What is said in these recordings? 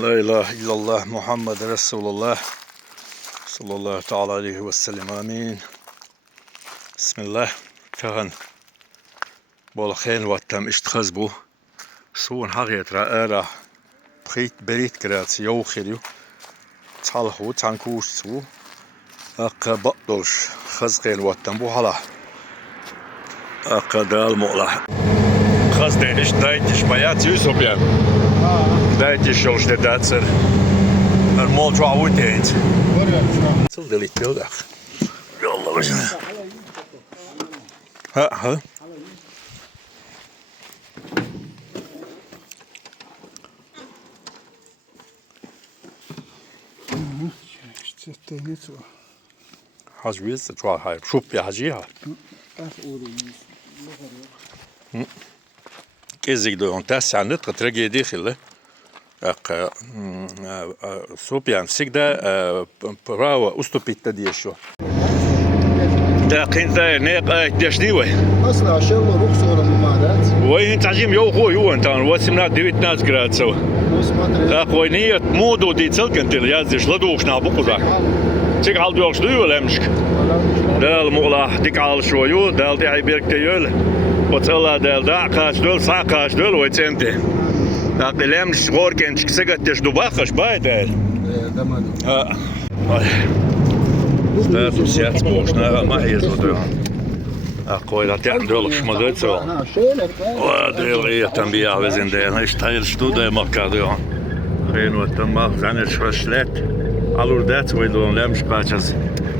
La ilahe illallah Muhammed Resulullah sallallahu ta'ala aleyhi ve sellem amin. Bismillah. Tahan bol خيل واتم اشتخز بو سون حقيت رأى بخيت بريت كرات يو خيريو تالهو تانكوش سو أق بطلش خز خيل واتم بو حلا أق دال مؤلح خز ده إش دايتش بيات يوسف بيان دايتش شوش ده داتسر المول جوا ويتينت تل دليت بيودخ يلا بجنا ها حاجويز تروح هاي شوف يا حاجيها كيزيك دو أن تاسع نتر ترجع داخله أق سوبيان سيكدا براو أستوبيت تديشوا داقين ذا نيق دشديوه أصلا شغل رخصة ولا ممارات وين تعجيم يو هو يو أنت واسمنا ديفيد ناس جراد سوا أقوينية مودو دي تلقن تل يازش لدوش نابوكو ذاك تيك على دوش ديو ولا مشك دال مغلا تيك على شويو دال دي عبيرك تيول وتلا دال داقاش دول ساقاش دول ويتسنتي داقي لمش غور كنش كسقت تشدو باخش بايدال Status jetzt brauchst du nachher mal hier so dran. Ach, cool, das ja natürlich mal gut so. Oh, der ist dann wie wir sind der nicht Teil Studie macht gerade. Kein was dann macht, seine schlecht. Allur das, weil du am Speicher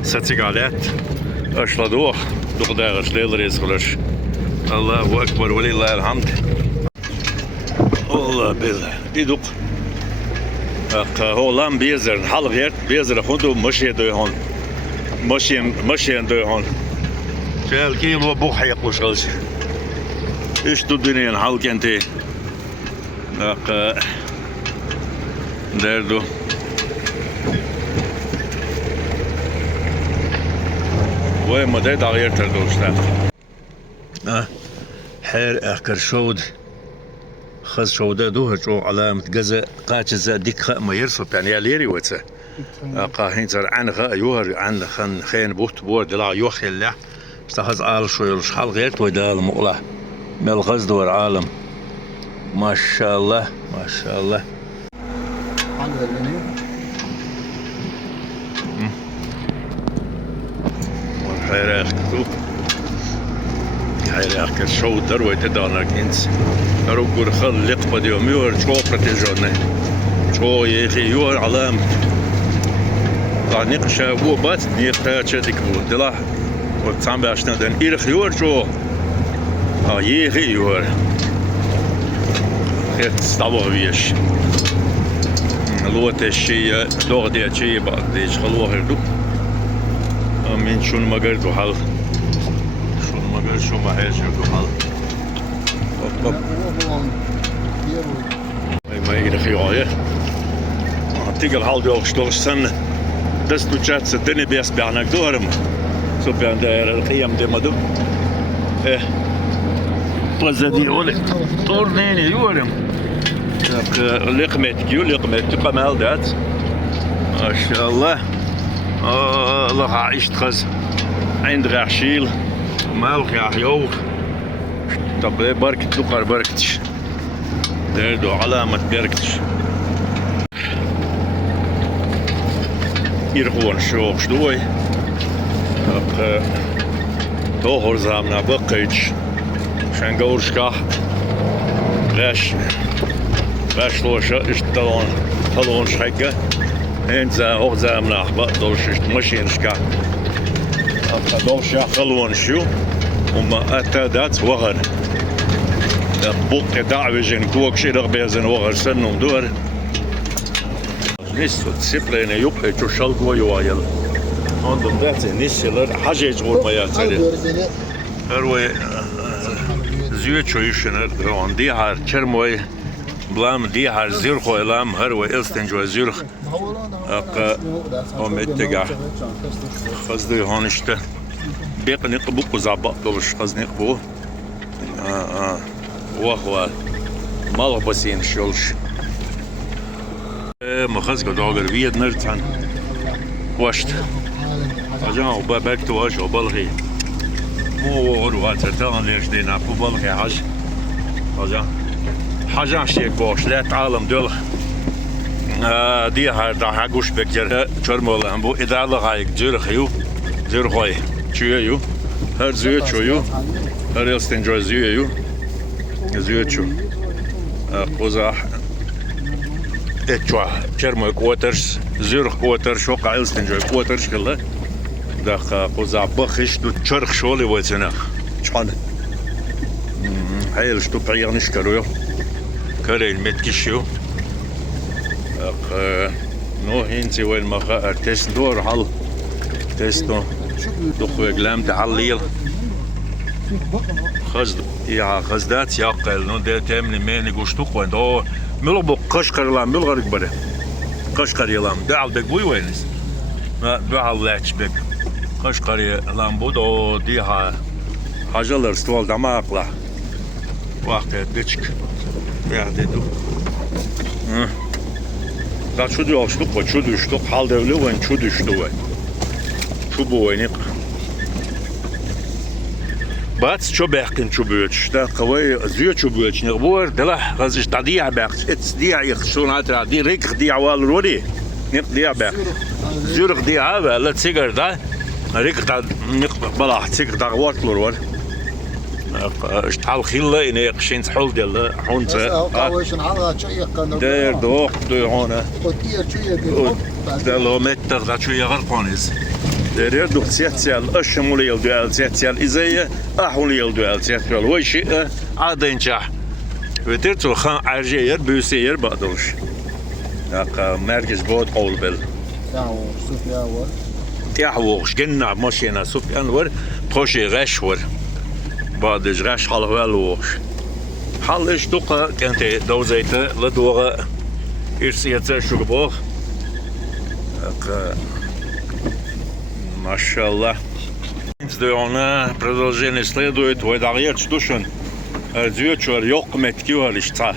setzt egalet. Ich la durch der schneller ist gleich. Allahu Akbar wa lillahi alhamd. Allah billah. Iduk. Ach, Holland bezer, halb Jahr bezer, und du musst hier durch. ماشيين دوهون شال كيلو بوح يقوش غلش ايش الدنيا نحاول كنتي داردو وين ما دايد غير تردوش حير اخر شود خز شوده دوه جو علامة جزء قاچز ديك ما يرسب يعني ليري وتسه قاهين زر عن غيور عن خن خين بوت بورد لا يوخي له استخذ آل شوي شحال غير تويدال مقله من الغزد والعالم ما شاء الله ما شاء الله والخير اخكتو خير اخكر شو دروي تدانا كنس روكور خل لقبة ديوم يور شو برتجونه شو يخي يور علامة نقش هو بات نيقتا تشدك بودلا وتعم باشنا دن إيرخ يور شو يخي يور خير تستعبه بيش لوت الشيء لغة دي شيء بعد ديش خلوه هردو من شون ما قردو حال شون ما قرد شو ما هيش هردو حال ما إيرخ يور تيجي حال دي أخشلوش سنة das du chats dene bias bianak dorm so bian der qiyam de madu prezadi ole torneni yorm لقمت كيو لقمت قمال دات ما شاء الله الله عايشت خز عند غاشيل مال غايو طب بركت لقر بركتش دردو علامة بركتش يرغون شوق شدوي توهر زامنا بقيج شان قورش كاح غاش لوش اشتلون خلون شحقة هنزا هو زامنا بقدرش مشين شكاح دولش خلون شو وما اتادات وغر بوق دعوجن كوكشي رغبيزن وغر سنم دور نسل سيبلين يبقى تشال قوي عندهم ذات نسل حاجة يجور ما يعتري هروي زيوت شويشنر درون دي هار كرموي بلام دي هار زيرخو إلام هروي إلستنجو زيرخ أق أمتجع خزدي هانشته بيق نقبو قزعبق دولش خز نقبو وهو مالو بسين شولش مخز قداغر بيد نرتان واشت أجا وبابك تواش وبلغي مو غروات تان ليش دينا ببلغي حاج أجا حاجة شيك باش لا تعلم دول دي هذا حقوش بكتير شرمول أمبو إذا لغايك زرخيو زرخوي شويو هر زيت شويو هر يستنجوا زيو زيت شو قزح اتشوا شرمو كوترز زرخ كوتر شو قايل استنجوا كوترز كله داخ قزح بخش دو شرخ شولي وزنا شحن هاي الشتو بعير نشكروه كريل متكشيو نو هينتي وين ما تيست دور حل تيستو دخوي قلام تعليل خزد يا خزدات يا قل نو ده تمني مين قشتوق وين دو ملو بو قشقر لام مل غرق بره قشقر يلام دعل دق بوي وينس ما دعل لاتش بك قشقر يلام بودو ديها حاجلر ستوال دماغ وقت دچك يعدي دو دا شو دو اشتوق و شو دو اشتوق حال دولي وين شو دو اشتوق شو بو وينيق بات شو بيحكن شو بيوتش دا قوي زيوت شو بيوتش نغبور دلا غازش تضيع باقش اتس ديع يخشون هاترا دي ريك ديع والرودي نق ديع باق زيورق ديع لا تسيقر دا ريك دا نق بلاح تسيقر دا واتلور ور اشتحال خيلة إني قشين تحول ديال حونت قاوش نعرض شوية قناة داير دوق دو هنا قدير شوية دي دالو متر دا شوية غرقانيز داير دوق تسيال اشمولي يلدو تسيال إزاي أحولي يلدو تسيال ويشي عادين شاح وترتو خان عرجير بيوسير بقدرش داق مركز بود قول بل ياو سوفيا ور تيحوغش جنع ماشينا سوفيان ور بخوشي غش ور بعدش غش حال والوش حالش دوقة كانت دوزيته لدوغة إرسيته شو بوغ ما شاء الله دونا продолжение следует выдает штушен зючер yok metkiu alishta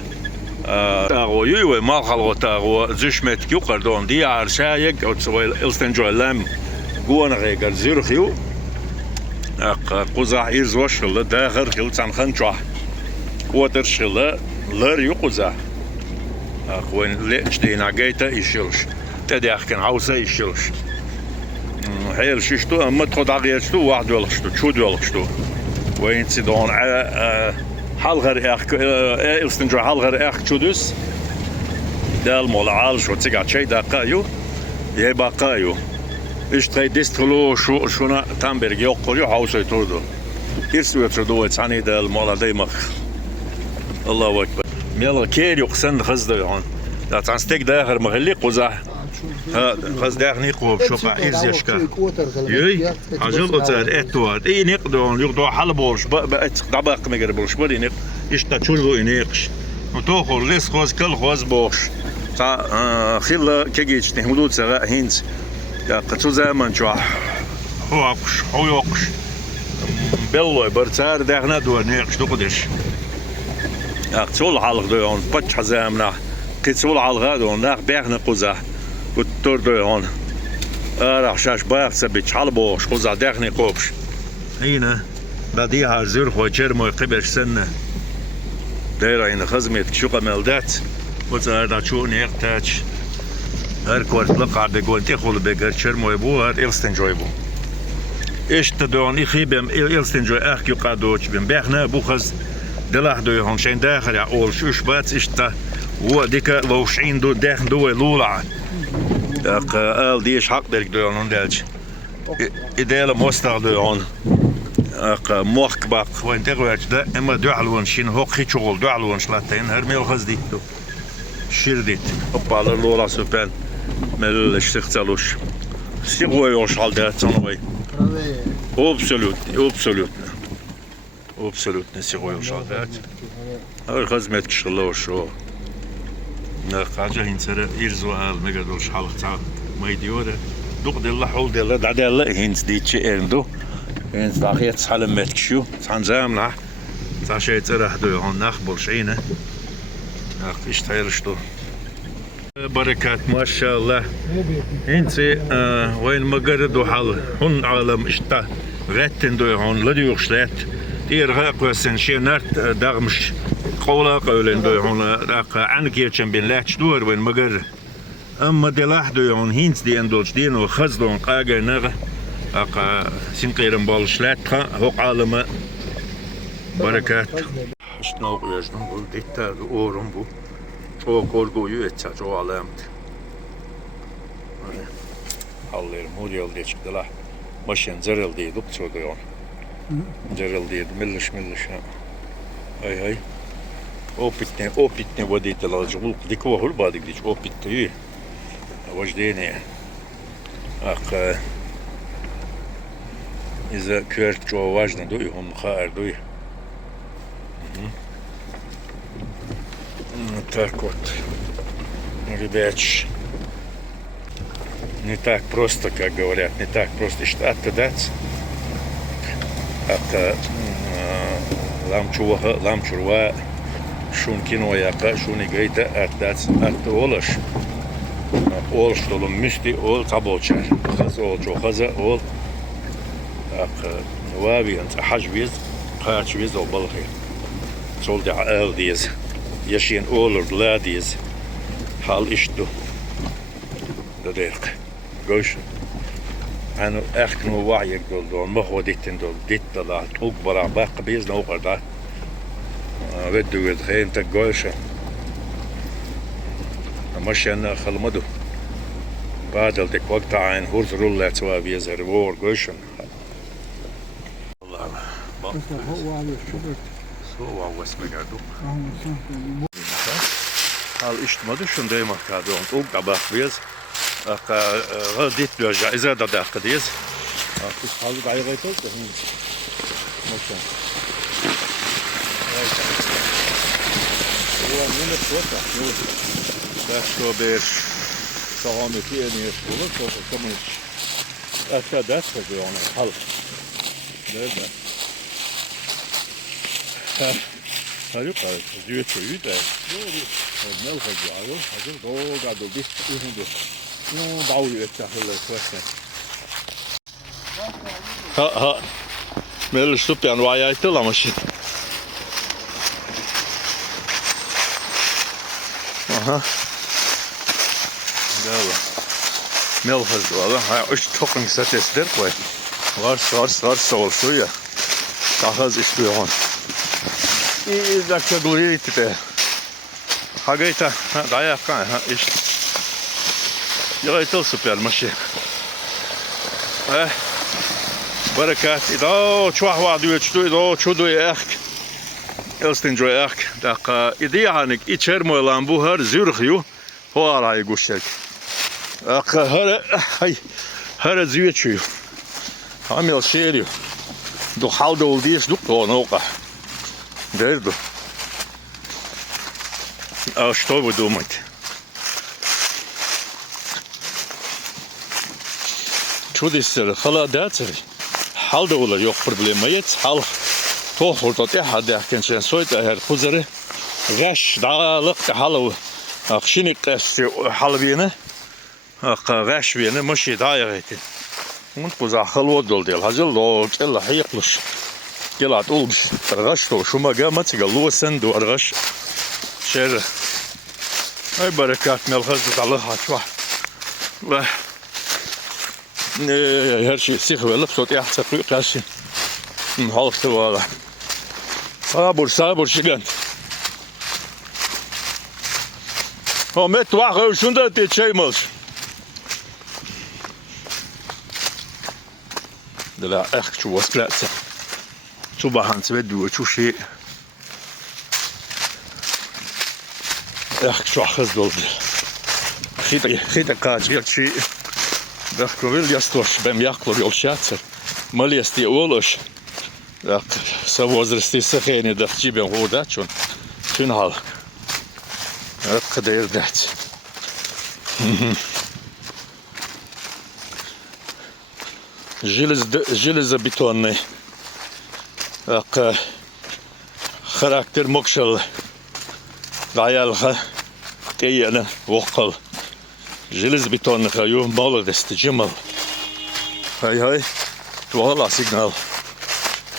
تاغوي ما خلو تاغو زش metkiu قردون دي عرشايك او تسوي الستنجولام جوان غير زيرخيو قزح إيز وشله داخل كل تنخن شاه وترشله لر يقزح أخوين ليش دينا جيتا يشيلش تدي أحكي عاوزة يشيلش هيل شيشتو أما تخد عقيشتو واحد ولشتو شود ولشتو وين تدون حال غير أخ إلستنجر حال غير أخ شودس دال مولعال شو تيجا شيء دقايو يبقى قايو İşte destulu şuna tam bir yok koyu havsa turdu. İrsu yatırdı çani del mala deymak. Allahu ekber. Mela kêr yok sen xızdı yan. Da tanstek da her mahalli qoza. Ha xız dağni qob şoqa irz yaşka. Yoy ajıl otar etwar. İyi neqdon yok do hal borş ba dabaq meger borş bari neq. İşte çurdu ineq. وتوخر ليس خوز كل خوز بوش تا خيلا كيجيش تهمدود سغا هينز قطو زمان شو هوقش هوقش بلوي برتار دغنا دو نيقش دو قدش اقتول حلق دون باتش حزامنا قتول حلقه دون ناق بيغنا قزا قطور دون راح شاش باغ سبيتش حلبوش قزا دغني قوبش هنا بديها زرخ وجرمو قبش سنه دايرين خزمت شو قملدات وتار دا شو نيقتاج هر كورت لقع بقول تخول بقر شرمو يبو هر إلستنجوي بو إيش تدوني خيبم إلستنجوي أخ يقادوش بين بيخنا بوخز دلاح دو يهون شين داخل يقول شوش بات إيش تا هو ديكا لوشين دو داخل دو لولع داق آل ديش حق ديك دو يهون دالج إدالة مستغ دو يهون أق موخ باق وين تغويرش دا إما دو علوان شين هوق خي شغل دو علوان شلاتين هر ميل خز ديك دو شيرديت هوبا لولا سوبان مل اشتغلوش سيغويوش على ده تنوي absolutely سيغويوش على ده هاي خدمت كشلوش شو نقاجه هنسر إرزو هال مقدرش حلق تاع ما يديوره دوق دل حول دل دل هنس ديتش إرندو هنس داخيت حلم متكشو تنزامنا تاشي ترى دو هون نخبر شينه نخ إشتغلش دو بركات ما شاء الله. انت وين ما قردوا حل هون عالم اشتا غتن دو هون لدي يخشلات دير غاق وسن شي نرت دغمش قولا قولن دو هون راق عنك يرچن بين لاتش دور وين ما قر اما دي لاحدو هون هينس دي اندولش دين وخزدون قاقر نغ اقا سنقيرن بالشلات هوق عالم بركات شنو يجنون بول ديتا اورم بو çok korkuyu etsa çok alamet. Hallerim huriyal diye çıktılar. Başın zırıl diye duk çoğdu yon. Zırıl diye milliş ha. Hay. O pitne vadiyte lazım. Ulk dikva hul badik diye o pitte yi. Vajdene. Ak. İza küert çoğu vajna duy hon khair duy. Так вот, ребят, не так просто, как говорят, не так просто штат дать. Это ламчурва, шункино яка, шуни гайта, отдать, это олаш. Ол что он мисти, ол таболчар. Хаз ол чо хаза ол. Так, вавиант, хажвиз, хачвиз ол балхи. Солди аэл диез. Yaşayan olur ladies hal iştu da derk göş anu echt no wayek dol ma hoditten dol dit da tog bara bak biz no qada vedu vet khayn ta göş مشينا خلمدو بعد ذلك وقت عين هرز رولا توا بيزر وور göşün Allah هو على الشغل هو واسمعدو hal iştmadı şundayım akade on o kabak biz dit bir jaize da daqdıyız biz hal gaygaytız da maşa bu ne foto da şu bir sahamı tiyeni olur çok kamış akade tabii ona hal nerede Hayır, diyor çoğu da. Ne olacak? Hazır doğru da bir üründü. Ne bağlıyor çahırlar kısa. Ha. Mel stupian vajaytı lamış. Aha. Gel. Mel hazır var. Ha, üç tokun satesler koy. Var sol suya. Tahaz istiyor. İyi dakika duruyor tipe. Hagayta dayak kan işte. Yaytıl süper maşı. Barakat ido çuah vadiyor çtu ido çudu erk. Elstinjo erk. Dak ideanik içerme lan bu her zürhyu. Ho arayı guşek. Ak her züveçü. Hamil şeriyor. Du halde ol diye duk noka. Derdu. А что вы думаете? Чудесер, холодацер. Halde olur yok problema yet. Hal tohur da te hadi kençen soyta her kuzarı. Gaş dağlık da halı. Akşini qesti halı bine. Gaş bine maşı dayayti. Mut kuza halvo dol del. Hazır lo kella hayıklış. Gelat olmuş. Argaş to şuma gamat galusen do argaş. Şer. Ay barakat melhaz dalı haçva. Ve her şey sihvelip sot yahsaklı karşı. Halkta valla. Sabır şigan. Ahmet vah şunda te çaymış. Dela echt was platsen. Subahans ve du çuşi. Echt schwaches doldu. Хита kaç gerçi. Dakkovil yastoş bem yaklor yol şatser. Malesti oloş. Dak sa возрасте сахени да чибен hodachon. Finhal. Kadar dert. Железобетонный. Характер мокшал. Dayalha. Teyene vokal. جلز بيتون خيو مال دست جمل هاي والله سيجنال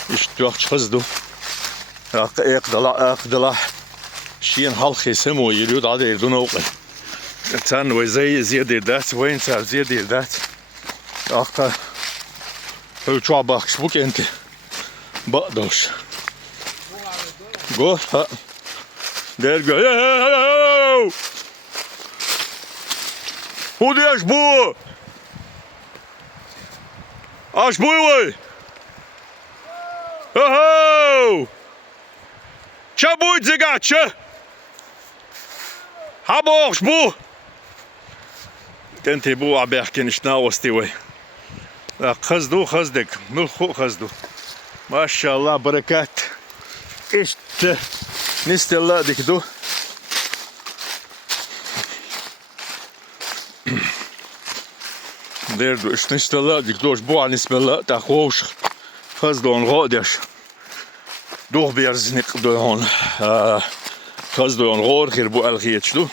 اشتوقت خزدو اقدلا شين halk اسمه يريد عادي يردون اوقي تان وزي زيادة دات وين صار زيادة دات اقا هو شو باكس بوك انت بقدوش جو ها دير جو هو دي اشبو اشبوي اوه چبوی زگا چه هبوخش بو تنتي بو عبيحكي شنو استوي خزدو خزدك ملخو خزدو ما شاء الله بركات اشت نستلا ديكدو ديردو اش نستلا ديكدوش بو عن اسم الله تاخوش خزدو غادش دوغ بيرزنق دو هون خزدو غور غير بو الخيتش دو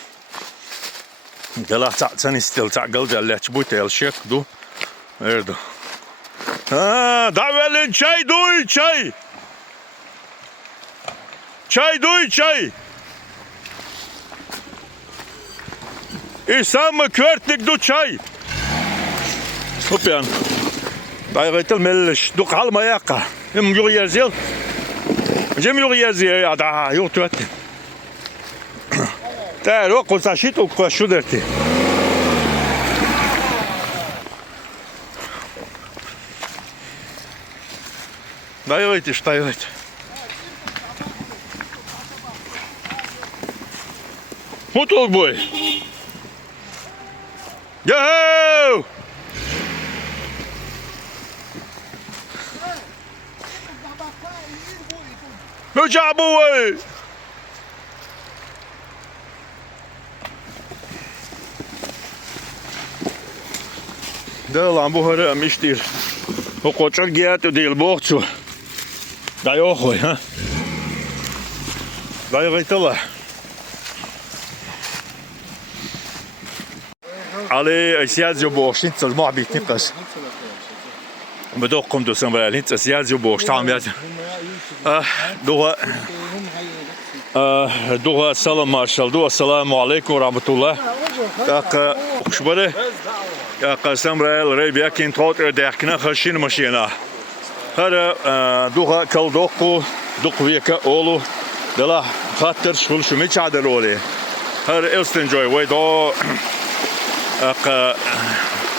دلا تعتني ستيل تعقل دلاتش بو تيل شيك دو اردو دعوالين شاي دوي شاي شاي دوي شاي İsam körtlik du çay. Super. Dayıtıl melliş du kalma yaka. Hem yürü yazıl. Jem yürü yazı ya da yok tuvalet. Ta ro kosaşit o koşu derti. Dayıt işte dayıt. Mutlu boy. Yo! Müca boy. ده bu hara مش değil. O koçar giyat değil boğçu. Dayı oy ha. Dayı gaytala. علي سيازيو بوش انت الماء بيتنقص بدوقكم دو سنبال انت سيازيو بوش تعمل دوها السلام مارشال دوها السلام عليكم ورحمة الله اق خشبره اق سمرال ريبيا كين توت داكنا خشين مشينا هذا دوها كل دوق ويكا اولو دلا خاطر شغل شو ميتشادر اولي هذا استنجوي ويدو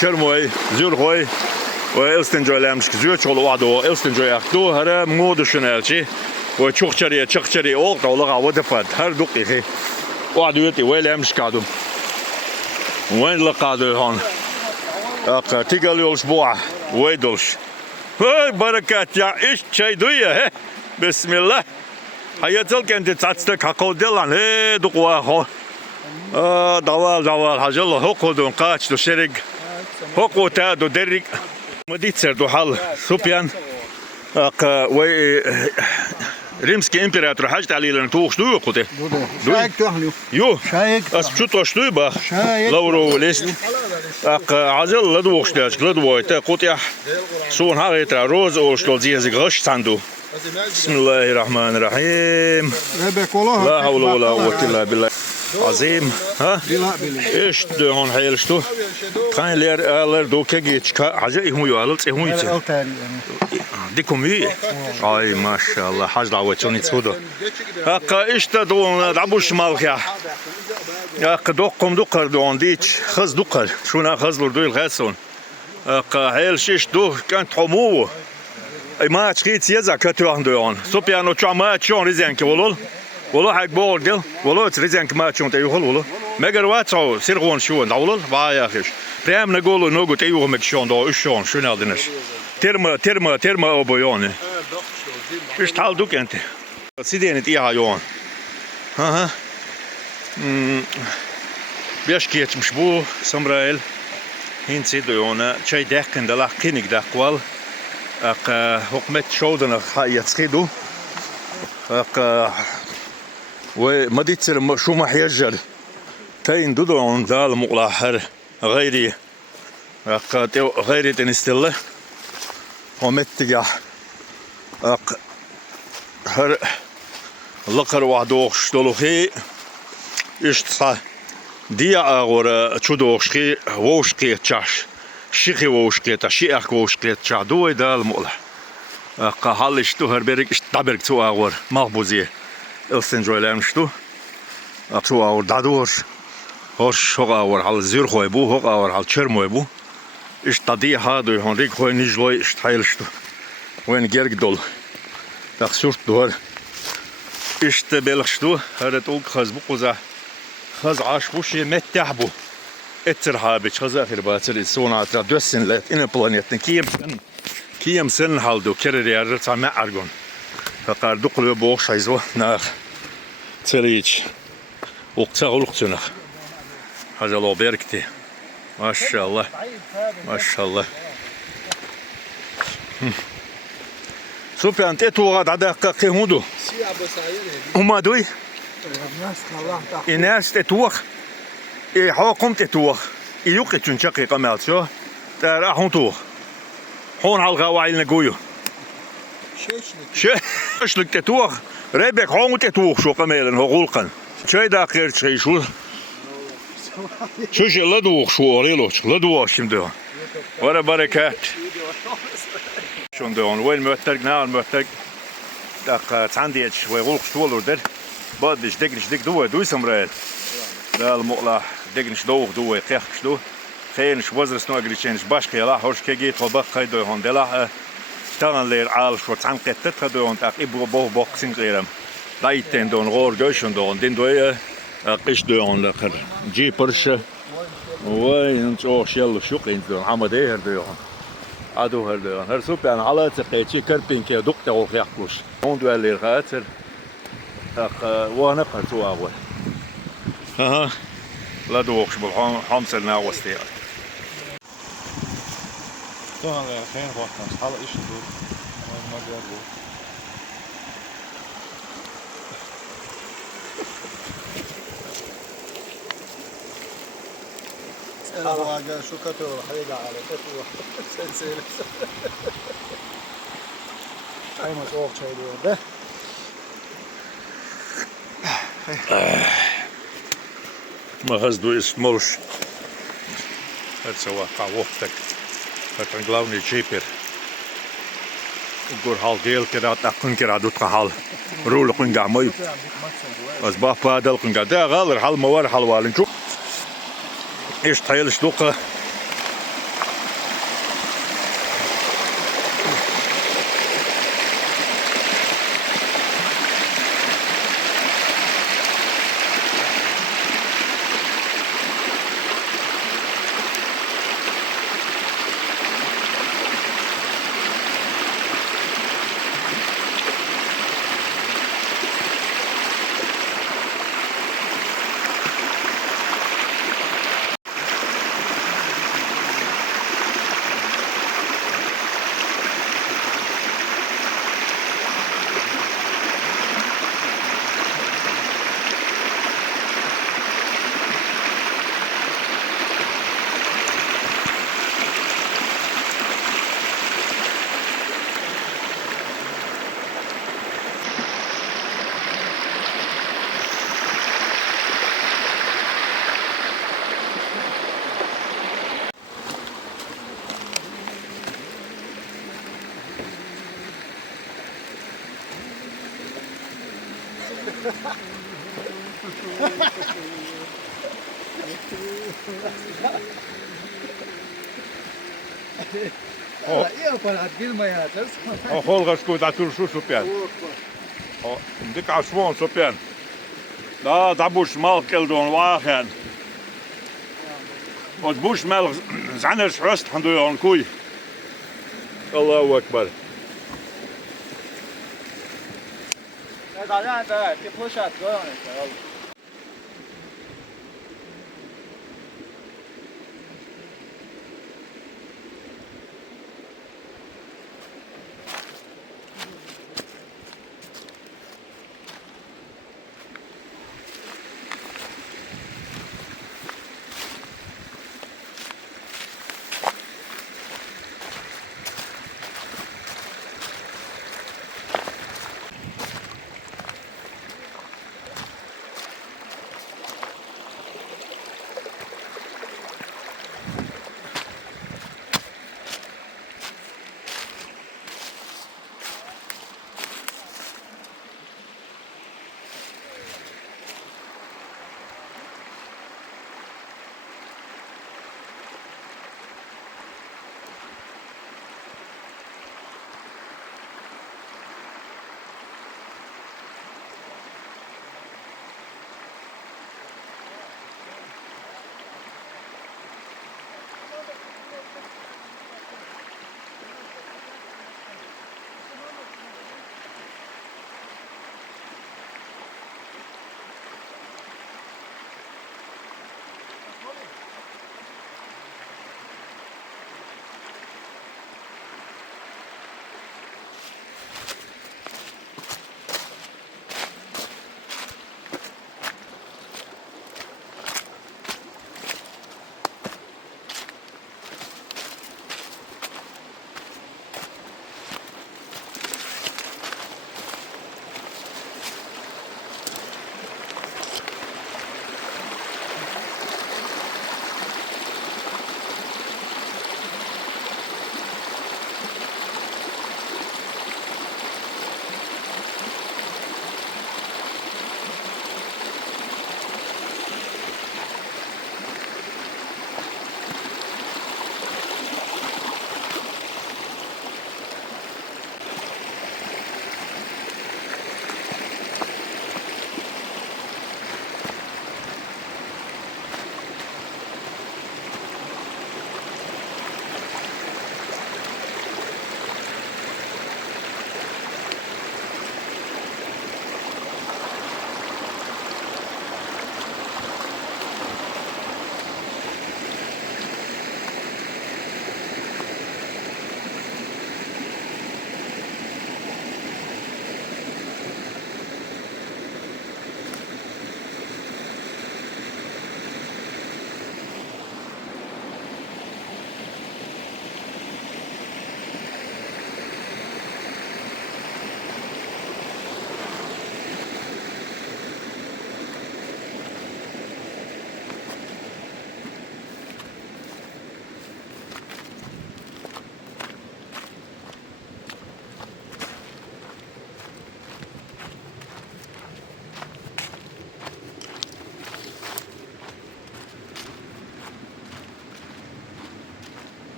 كرموي زورغوي وإلستنجوي لامش زور شغل وعدو إلستنجوي أخدو هذا مودشنالشي وشخشري شخشري أوقت ولا ودفت هر دقيقة وعدو يتي ويلامش كادو وين لقادو هون تيجال الأسبوع ويدلش هاي بركات يا إيش شيء دوية بسم الله حياتك أنت تعطيك حقودلان هي دقوا هو دوال حاجة هوكودون قاش دو شرق هوكو تا دو درق مديتسر دو حال سوبيان وي ريمسكي امبراطور حاجة علي لن توخش دو يقوتي شايك تحلو يو شايك اس شو توش دو با شايك لورو ليست عجل لدوخش داش لدوي تا قوتي سون هايتا روز اوشتول زيزي غش ساندو بسم الله الرحمن الرحيم لا حول ولا قوة الا بالله عظيم ها ايش هون حيلشتو كان لير دو كيتش حاجه يهمو يالت يهمو يتي ديكم اي اي ما شاء الله حاج دعوتوني تسودو هكا ايش دون دعبوش مالخيا هكا دوقكم دوقر دون ديتش خز دوقر شونا خزلور دو الغاسون هكا حيلشيش دو كانت حمو اي ما تشيت يزا كتوان دون سوبيانو تشاما تشون ريزان كولول والله حق بورجل والله تريزان كما تشون تيوخل والله مگر واتسو سيرغون شون داولل بايا خش برام نقولو نوغو تيوخ مكشون دو شون شو نالدنش ترما اوبويون ايش تعال دوك انت سيدين تيها يون ها بيش كيت مش بو سمرايل هين سيدو يونا شاي داكن دلا كينيك داكوال اق حكمت شودن يتسخيدو اق ومديتسر شو ما حيجل تاين دودو دال مقلاحر غيري غيري تنستله ومتجا هر لقر وعدوش دولوخي اشتصا دي أغور تشودوشكي ووشكي تشاش شيخي ووشكي تشيخ ووشكي تشادو ده المؤلة قهالش تو هربرك اشتبرك تو أغور مغبوزي السنجوي لامشتو تو أغور دادور هوش هو أغور على زير خوي بو هو أغور على تشرموي بو اشتدي هادو هنريك خوي نيجلوي اشتايلشتو وين جيرك دول تخشورت دور اشتبلشتو هرت أوك خزبو قزا خز عاش وشي متحبو اترها بتشخز آخر باتر السونا تردوسن لات إن بلانيتن كيم سن هالدو كرري أرتا ما أرجون فقار دقلو بوش عايزو ناخ تريج وقتا غلقتنا هذا لو بيركتي ما شاء الله ما شاء الله سوبي أنت توغاد عدا قيمودو هما دوي الناس تتوخ حاكم تتوخ يوقع تنشقي قمال شو ترى هون توخ هون على الغوايل نقويو شلك تتوخ ريبك هون تتوخ شو قمال هو غلقن شيء داخل شيء شو شو لدوخ شو ريلوش لدوخ شمدو ورا بركات شو ندون وين مترك نار مترك دق تعنديش ويغلق شو لودر بدش دقنش دق دوي سمرات ده المقلة دقنش دوي قيخش دو خينش وزر سنو أجريشينش باش كيلا هورش كيجي طبق قيدو هون دلا تان لير عال شو تعنقت تتخدو هون تاق إبو بوه بوكسين غيرم لايتين دون غور جوشون دون دين دوي قش دون لقر جي برش وين انت اوش يلا شو قين دون حمد ايه دون عدو هردون هرسو بيان على تقيتي كربين كي دكتا وخيحكوش هون دو اللي غاتر وانا قرتو اول ها لا دوخش بالحمص الناوستي طبعا خلينا نوقف حلقة ايش دول ما جابوا أنا شو كتور حيقع على كتور سلسلة هاي ما توقع شيء ده ما هزدو اسمولش هتسوا قاوفتك هتنقلاوني جيبر وقول حال ديل كده تقن كده دوت حال رول قن قامي بس بابا دل قن قدا غالر حال موار حال والنشو ايش تايلش دوقه إيه فلات قلما يا ترس خول غشكو تعتور شو سوبيان ديك عشوان سوبيان لا دعبوش مال كيلدون واخن وتبوش مال زعنرش رست حندو يون كوي الله أكبر بعدين أنت تخشات قولنا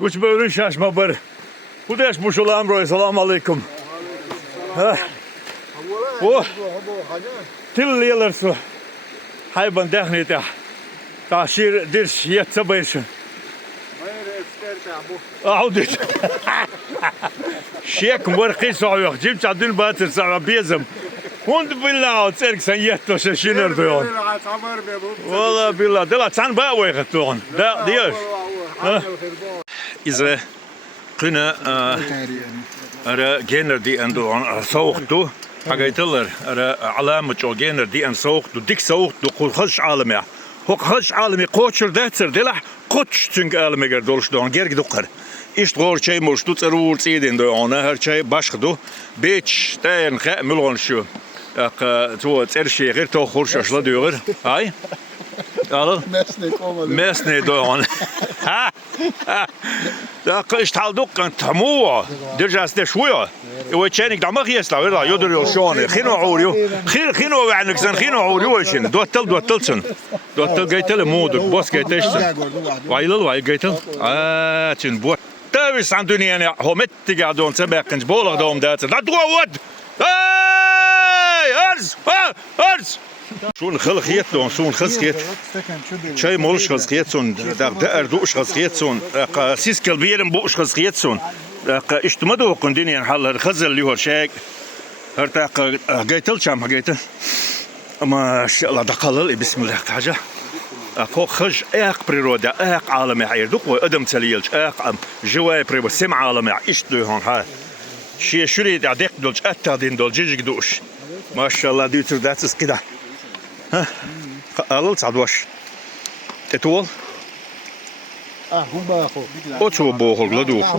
Güç bölün şaşma bari. Bu da bu şulam roy. Selamun aleyküm. Oh. Til yıllar su. Hayvan dehnete. Taşir dirş yetse bayışın. أعودت شيك مرقي صعيق جبت عدين باتر صعب بيزم هوند بالله تسرق سنيت وش شنر دون والله بالله دلا تان بقى ويختون ده ديش إذا قنا أرا جينر دي أندون سوقتو حاجيتلر أرا علامة جو جينر دي أن سوقتو ديك سوقتو قل خش عالمي هو خش عالمي قوتشر داتر دلا قوتش تنك عالمي قردولش دون جرق دقر إيش تغور شيء مرشتو ترور تيدين دون هر شيء باشخدو بيتش تاين خاء ملغون شو تو ترشي غير تو خورش أشلا ديوغر هاي قال مسني دون da ist halt auch تموع درجة استشوية وتشانك دماغ يسلا ولا يدري وشون خينو عوريو خينو يعني كسن خينو عوريو وشين دوتل جايتل مودر بوس جايتشتن وايل جايتل تشن بو تاويس عن دنيا يعني هم تقعدون سباقنج بولغ دوم دات لا دوود ارز شون خلقيتون شون خسكيت شاي مولش خسكيتون دا اردوش خسكيتون سيس كلبيرن بوش خسكيتون اشتمدو قنديني حل خزل اللي هو شاك هرتاق جايتل شام جايتل ما شاء الله دقلل بسم الله حاجه اكو خج اق بريرودا اق عالم يعيردوق وادم تليلج اق جواي بريبو سم عالم يعيشتو هون ها شي شري ديك دولج اتادين دول جيجك دوش ما شاء الله ديتر داتس كده ها قالل صعدوش تطول هو باخو اوتو بوخل لدوخ هو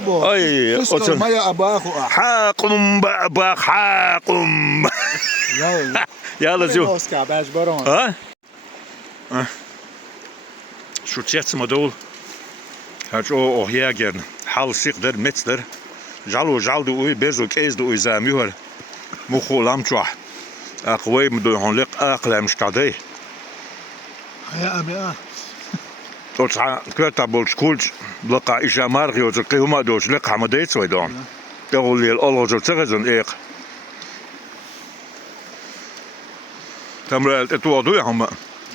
باخو اي اوتو ما يا اباخو حاقم باخ حاقم يلا زو اوسكا باش برون ها شو تشيتس مدول هاجو اوهياجن حال سيقدر متر جالو وي بيزو كيز دو زاميور مخو لامچوح اقوي مدو هنلق اقلام شتادي يا ابي توتع كرتا بولشكولج لقى اجامار غيو تقيهما دوش لق حمديت سويدون تقول لي الله جو تغزن ايق تمرال تتوضو يا هم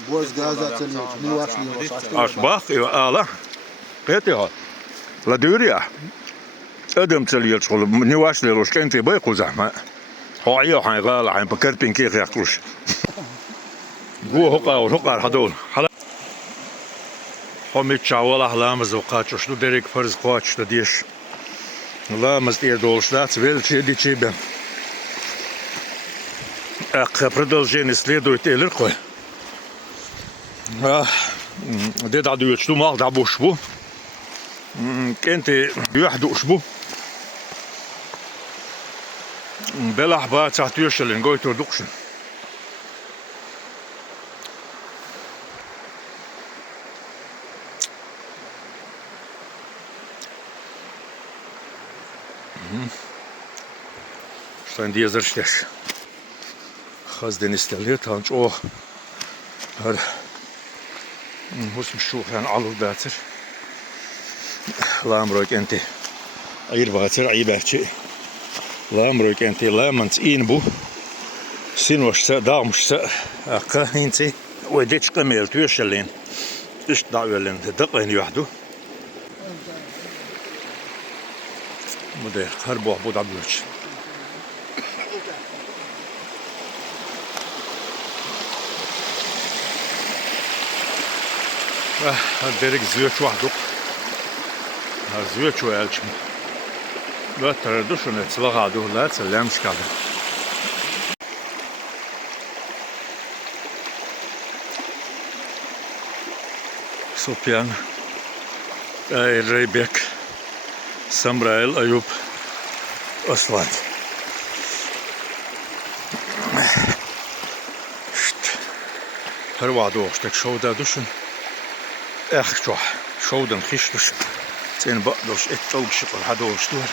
بوز غازا تلي نواش أصباح آلا قيتها لا دوريا أدم تلي يدخل نواش لروش كنتي بيقول زحمة هو عيو حين غال حين بكربين كيخ يقلوش هو هقار هدول حلا هم يتشاولا لامز وقاتش شنو ديريك فرز قاتش تديش لامز دير دولش لا تبيل شي دي تشيبه продолжение следует элеркой ديدا دو يشتو ماغ دابو شبو كنتي يوحدو شبو بلح با تحتيوشلين قويتو دوكشن Что он дезер штеш خازدين استليت هانجو هر هوس مشوخ عن علو باتر لامروك انتي اير باتر اي باتشي لامروك انتي لامنت انبو سينوش سا دامش سا اقا انتي وديتش قميل توشلين اش دعوالين دقين يوحدو مدير هربوح بود عبلوش Derek zvětšo a dok. Zvětšo je elčím. Lettere dušene cvaha do lece lemškade. Sopjan, Reybek, Samrail, Ayub, Aslan. Hrva doštek šovda dušen. اخ شودن خشتش زين بقدرش اتوق شقر هدوش دور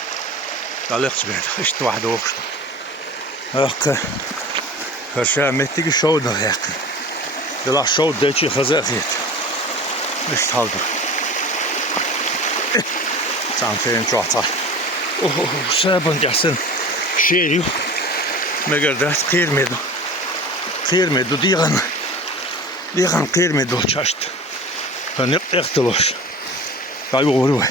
طالقت بعد خشت واحد وقت اخ هشامتي شودن هيك دلا شود ديتشي خزاخيت مش حاضر Santeen çoğatar. Sabun gelsin. Şeriyor. Meğer ders kırmıyordu. Kırmıyordu diyen. Diyen kırmıyordu çaştı. Ben yaktılar. Kaybolur.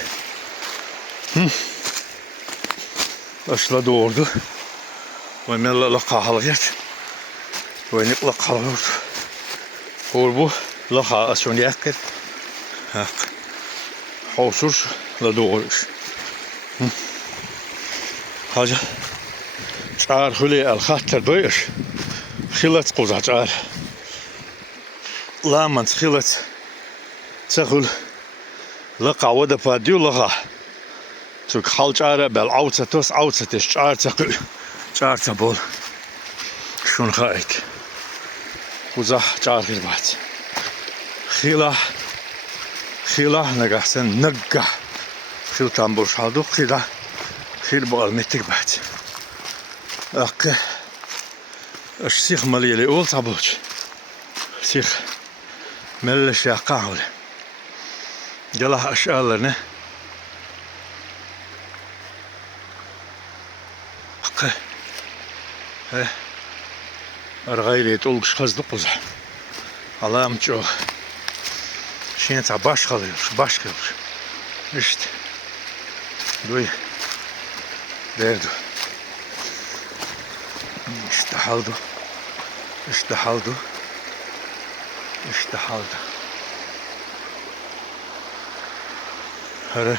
Başla doğurdu. Ve mellala kahalayat. Ve nikla kalıyordu. Bu laha asyon yakır. Havsur la doğurur. Hacı. Çağır hüle el khatter doyur. Khilat qoza çağır. Laman khilat. Tsahul. La qawada padiu laha. Çok hal çağır bel avtsatos avtsatish çağır tsakul. Çağır tsabol. Şun khayt. Qoza çağır khirbat. Khila nagasen nagga. Khil tambur shaldu khila. Khil bal metik bat. Ak. Sih maliyeli ol tabuç. Sih melleş yaqaul. Galah aşağılarını. Ak. Argaylet olguş kazdı qoza. Allah'ım çok. Şensa baş kalıyor, baş kalıyor. İşte. Duy. Derdu. İşte haldu. İşte haldu. İşte haldu. Hara.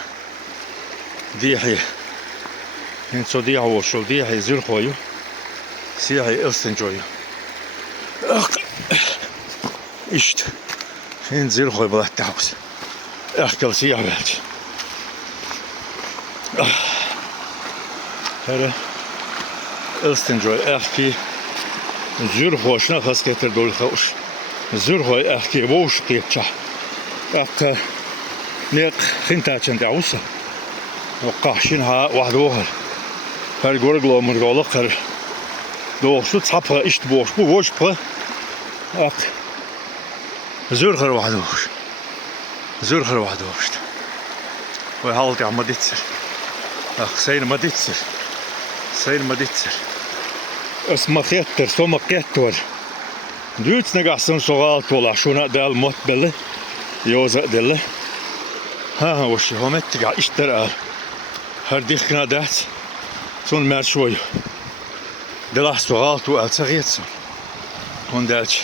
Diye. İnso diye hoşul diye zür koyu. Siyah ısıncoyu. İşte. Şimdi zür koyu bulattı havuz. Akıl siyah belki. Hara. Isıncoyu. Akı. Zür hoşuna kas getir dolu hoş. Zür koyu akı boş kıyıpça. Akı. Ne خنتاچن دعوسه وقاحشينها واحد وهر هر جورجلو مرجولة خر دوشو تصحبها إشت بوش بو وش بقى أك زور خر واحد وش زور خر واحد وش وهالتي عم ديتسر أك سين ما ديتسر سين ما ديتسر اسمه خيتر سوما خيتر دوت نجاسن سوال طلع شو نقدر موت بله يوزق دله ها وش هم تقع اشترى هر ديخنا دات سون مر شوي دلاح سوالت والتغيتسون هون دالش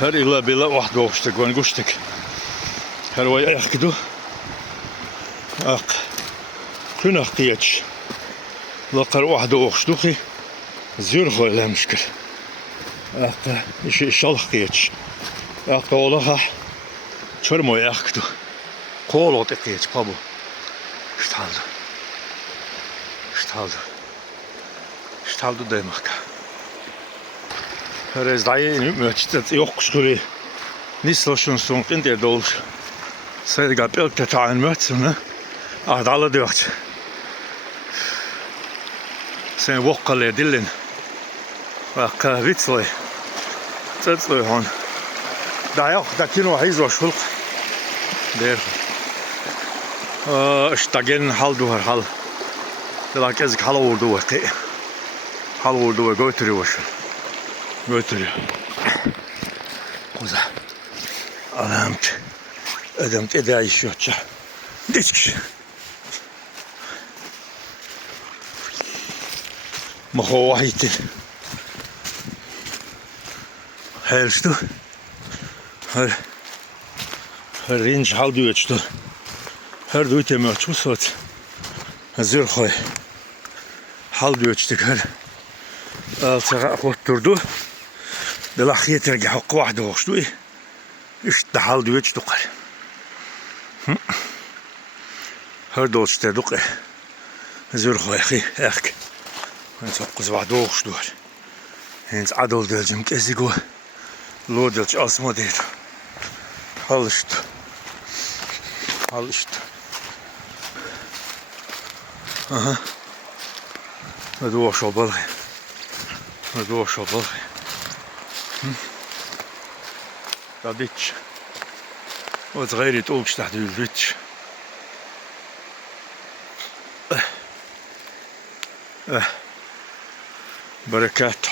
هر إلا بلا واحد وشتك ونقشتك هر ويا يحكدو أق كنا قيتش لقر واحد وشتوخي زير خوي لا مشكل أق إيش الله قيتش أق والله شرمو يحكدو Kolo tekiyeć pabu. Ştaldı demek. Herez dayı nümöçtet yok skuli. Nisloşun son in der dol. Sel gab ilk ta'n mötsene. Adalı dört. Sen wokkale dillen. Bak vitsle. Tsetsle hon. Da kino hizo shulq. Der. اشتاقين حال دوهر حال لكن ازك حال وردو وقي حال وردو وقوتري وش قوتري قوزا علامت ادمت ادعي شوتشا ديسكش مخو وحيتي هلستو هر رينج حال دويتشتو her duyte möçusot hazır koy hal diyorçtuk her altıra oturdu delah yeterge hakkı vahde hoştu işte hal diyorçtuk her dosteduk hazır koy ek ben çok kız vahde hoştu hens adol delcim kezigo lodelç asma değil hal işte aha دوش وبلغي دوش وبلغي داديتش وتغيري تقولش تحت الفيتش بركات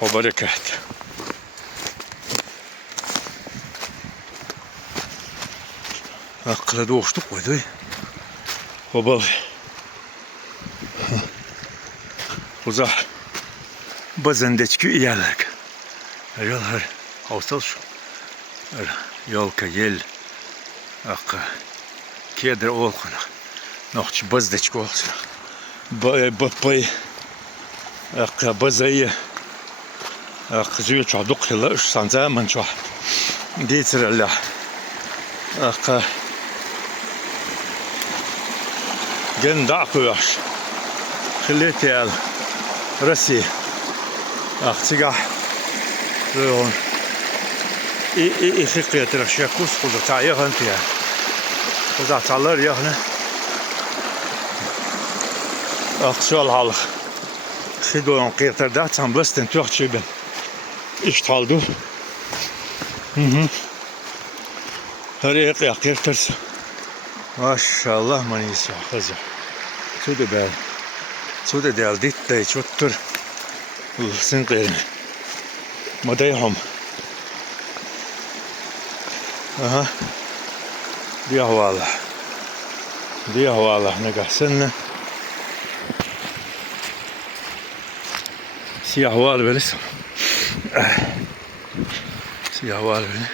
وبركات. أقل دوش تقوى دوي وبالي وزح بزندك يالك يالهر أوصلش يالك يل أق كيدر أولخنا نحش بزدك أولخنا باي أق بزاي أق زيوت عدق لا إش سانزا من شو ديتر الله أق جن دعقوش خليتي على رسي أق تجاه لون إي خيقية ترشيكوس خذ تعيق أنت يا خذ تعلر يا هنا أق سؤال حالك خدوا انقير دات هم بس تنتوه شيبن إيش تالدو هريق يا قير ترس ما شاء الله من يسوع خزر سود بال سود دال ديت داي شوتر السنقير مدايهم أها دي هواله نقع سنة سي هوال بلس سي هوال بلس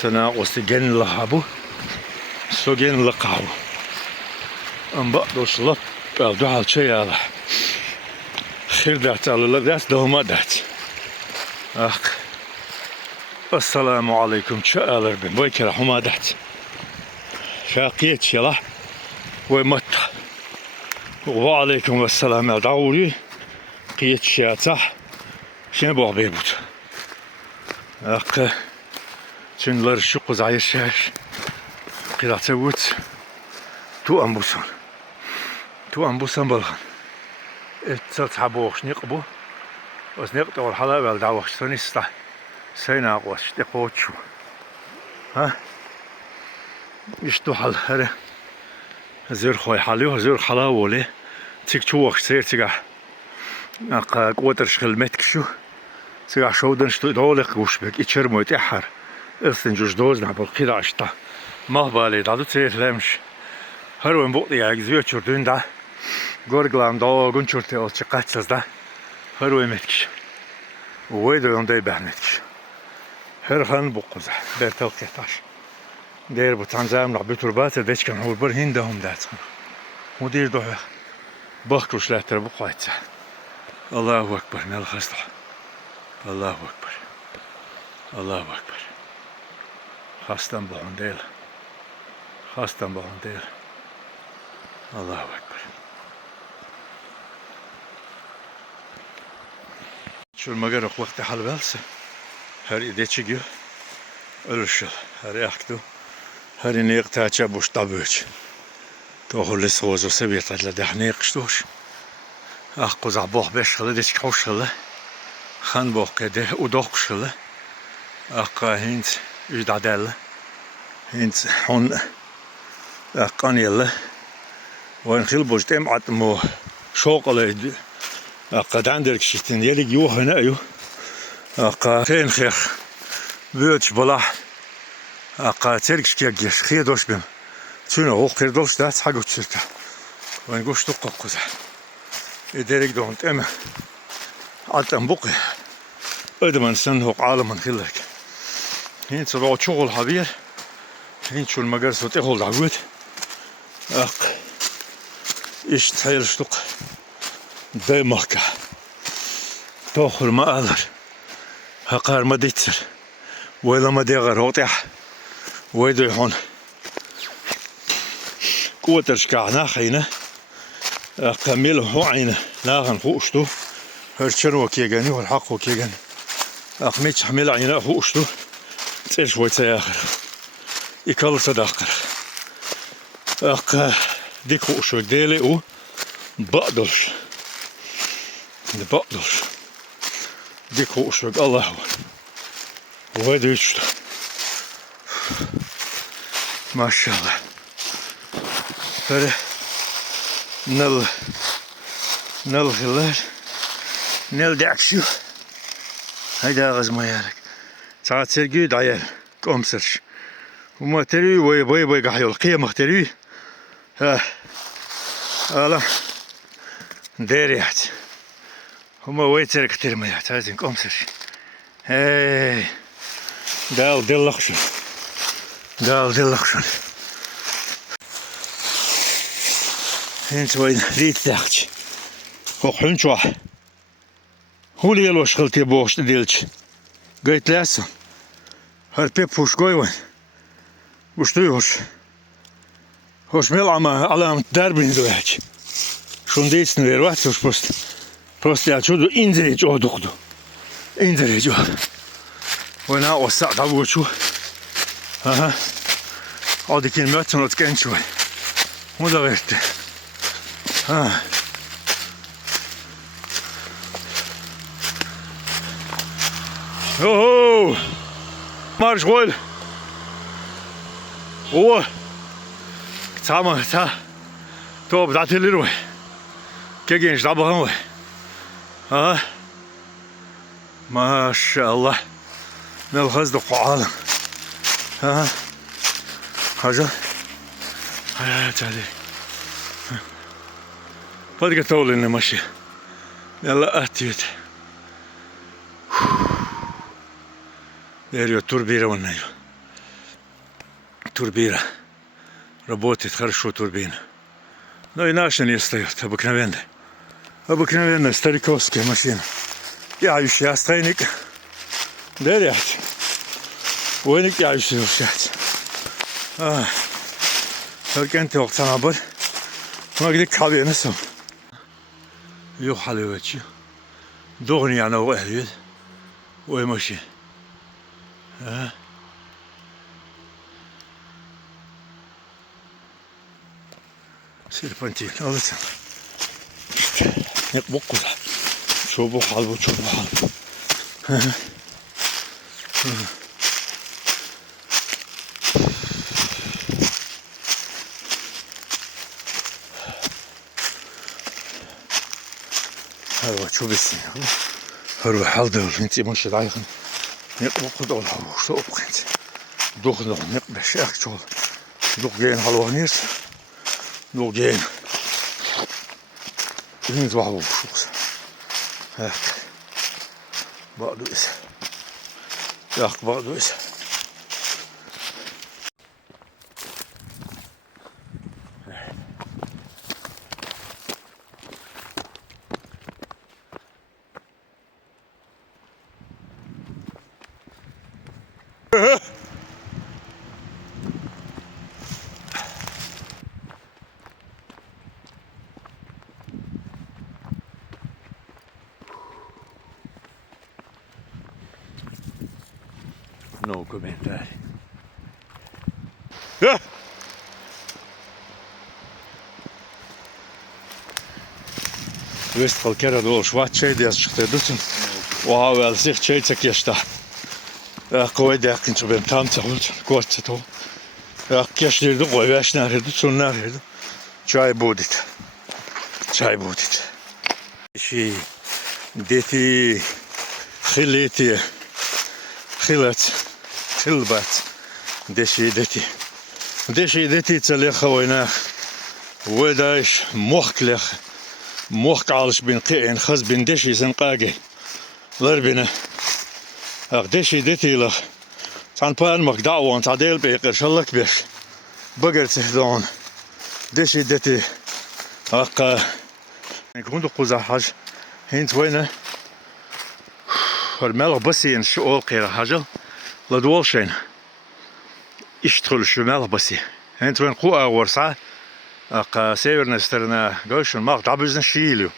سنا وسجن لهابو سجن لقاو أم بقدوش لب بعدو على شيء على خير دات على لدات دوما دات أخ السلام عليكم شاء بن بويكرا حما دات شاقيت شلا ومت وعليكم السلام الدعوري قيت شاتح شنو بيبوت أخ شنلر شق زعير شاش قيل توت تو أنبوسان بلغن اتتحبوش نقبو بس نقطع الحلابة الدعوة سنستا سينا قوش تقوتشو ها يشتو حل هره زير خوي حاليو زير حلاولي تيك وقت سير تيجا أقا قوتر شغل متكشو تيجا شودن شتو دولك وش بك يتشر موت يحر الثنجوش دوز نعبل قيل عشتا ما بالي دادو تير لمش هروين بوطي ياك زيو چردون دا گورگلان دا گون چرته ol چقاتسز دا هروين متكش ويدو يوندي بهنتكش هر خان بقوزه برتل قيتاش دير بو تنظام نعبي تربات ديش كان هو بر هندهم داتخن مدير دوه بخكوش لاتر بقويتسه الله أكبر نال خسته الله أكبر الله أكبر خاستم بهنديل خاستم بهنديل الله أكبر شو المجرى وقت حل بالسه هري ديتشيجو ölüşü her yaktı her ne yıktaça boş tabıç tohulli soğuzu sebiyatla dehne yıkıştıç akkuza boh beş yılı deç koşulı han boh kede udokşulı akka hint üdadel hint hon akkan yılı وين خيل بوجتم عتمو شوقله أقدان درك شتين يلي جوا هنا أيو أقا خين خير بيوتش بلا أقا تركش كيجيش خير دوش بيم تونو هو خير دوش دات حاجة تشركه وين قوش تقق قزح إدارك دون تأمه عتم بقي أدمن سن هو عالم من خلك هين تبعو شغل حبير هين شو المجال صوتي هول دعوت أق إيش تحيل شتوق داي مكة تأخر ما أقدر هقار ما ديتر ولا ما ديغر هوتيح ويدو يحون قوتر شكعنا خينا أقاميل هو عينا لاغن خوشتو هرشن وكيغاني والحق وكيغاني أقميتش حميل عينا خوشتو تيش ويتسي آخر يكال صداقر أقا ديك خوشو ديلي و بقدرش بقدرش ديك خوشو الله وهذا يشتو ما شاء الله Böyle nıl hıllar. Nıl dekşu. Hayda kızma yarak. Saat sergi dayar. Komsarş. Uma terü boy gahyol. Kıyamak terü. Ha. Allah. Deriyat. Uma boy terk termayat. Hazin komsarş. Hey. Dal dillakşun. Dal dillakşun. Hint وين ريت تاخش وحنش واحد هو اللي يلوش خلتي بوش ديلش قلت لاسم هالبيب وش قوي وش تيوش وش ملعمة علامة دربين دوهاج شون ديتس نوير واحد وش بوست يا شو دو إنزريج أو دقدو إنزريج أو وانا وسع دابو شو ها هذه كلمات نتكلم شوي مو ده غيرته Ha. Oh, marsch wohl. Oh, tamam, ta. Top, da telir mi? Gegen ştabı mı? Ha. Maşallah. Nelhaz da qoğalım. Ha. Hacı. Hayat hadi. Hadi tavlini maşı. Yalla atıyot. Дерё турбированная. Турбира. Работает хорошо турбина. Но и наша не стоит, обыкновенная. Обыкновенная стариковская машина. Яющий остайник. Дерять. Ойник яющий ушать. Только انت وقت نابر. ما قدك حبي نسم. يو حلوتشي. دغني أنا وأهلي. ويمشي. Serpentin alırsın. İşte ne bok kadar. Çubuğu al bu çubuğu al. هذا شو بس هروح حاضر انت ماشي ضايق نقبض ولا شو بقيت دوخنا نقبش اخ شغل دوغين حلوانيس دوغين ينز واحد شوكس هاك بعض اس ياك بعض اس No commentari. Вест халкера дол шват чай дес çıktı dutun. Wow, wel sich çay çekişta. Koy da yakınca ben tam çavur koç to. Keşlirdi koy beş nerede son nerede. Çay budit. Çay budit. Şey deti خليتي خلت تلبت دشي دتي تليخ ويناخ ودايش مخكلخ مخك عالش بين قيئن خز بين دشي زنقاقي ضربنا دشي دتي لخ تان بان مك دعوان تعديل بيقر شلك بيش بقر تهدون دشي دتي اقا كنت قوزا حاج هنت وينه الملغ بسي شو قير حاجة لدولشين اشتغل شو ملغ بسي انت وين قوة ورسعة اقا سيورنا استرنا قوشن ماغ تعبزنا شيليو